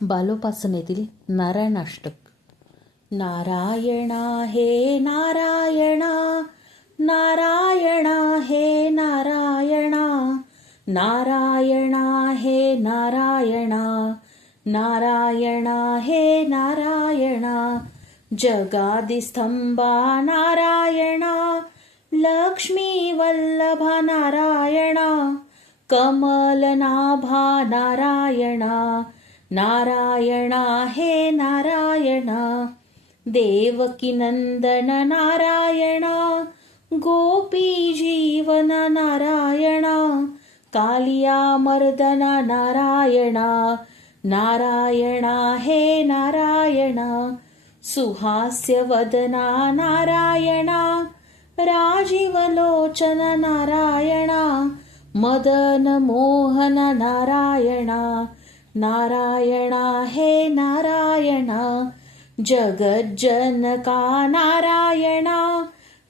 बालोपासनेतील नारायणाष्टक. नारायणा हे नारायणा, नारायणा हे नारायणा, नारायणा हे नारायणा, नारायणा हे नारायणा. जगादिस्तंभा नारायणा, लक्ष्मी वल्लभा नारायणा, कमलनाभा नारायणा, नारायणा हे नारायणा. देवकी नंदन नारायणा, गोपी जीवन नारायणा, कालिया मर्दना नारायणा, नारायणा हे नारायणा. सुहास्य वदना नारायणा, राजीवलोचन नारायणा, मदन मोहन नारायणा, नारायणा हे नारायणा. जगज्जनका नारायणा,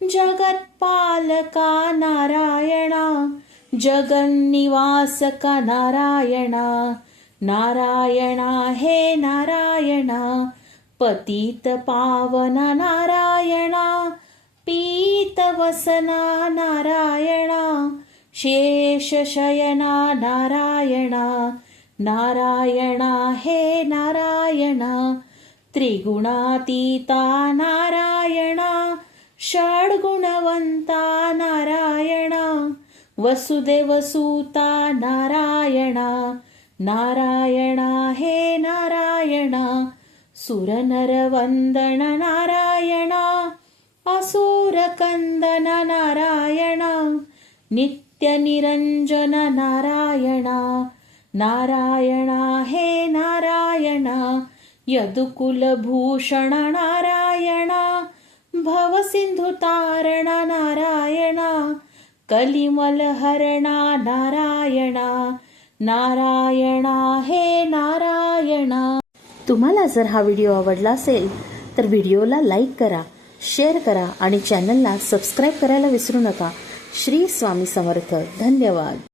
जगत्पालका नारायणा, जगन्निवासका नारायणा, नारायणा हे नारायणा. पतित पावन नारायणा, पीतवसना नारायणा, शेषशयना नारायणा, नारायणा हे नारायणा. त्रिगुणातीता नारायणा, षड्गुणवंता नारायणा, वसुदेवसुता नारायणा, नारायणा हे नारायणा. सुरनरवंदन नारायणा, असुरकंदन नारायणा, नित्यनिरंजन नारायणा, नारायणा हे नारायणा. यदुकुलभूषण नारायणा, भवसिंधुतारण नारायणा, कलिमलहरणा नारायणा, नारायणा हे नारायणा. तुम्हाला जर हा व्हिडिओ आवडला असेल तर व्हिडिओला लाईक करा, शेअर करा आणि चॅनलला सबस्क्राईब करायला विसरू नका. श्री स्वामी समर्थ. धन्यवाद.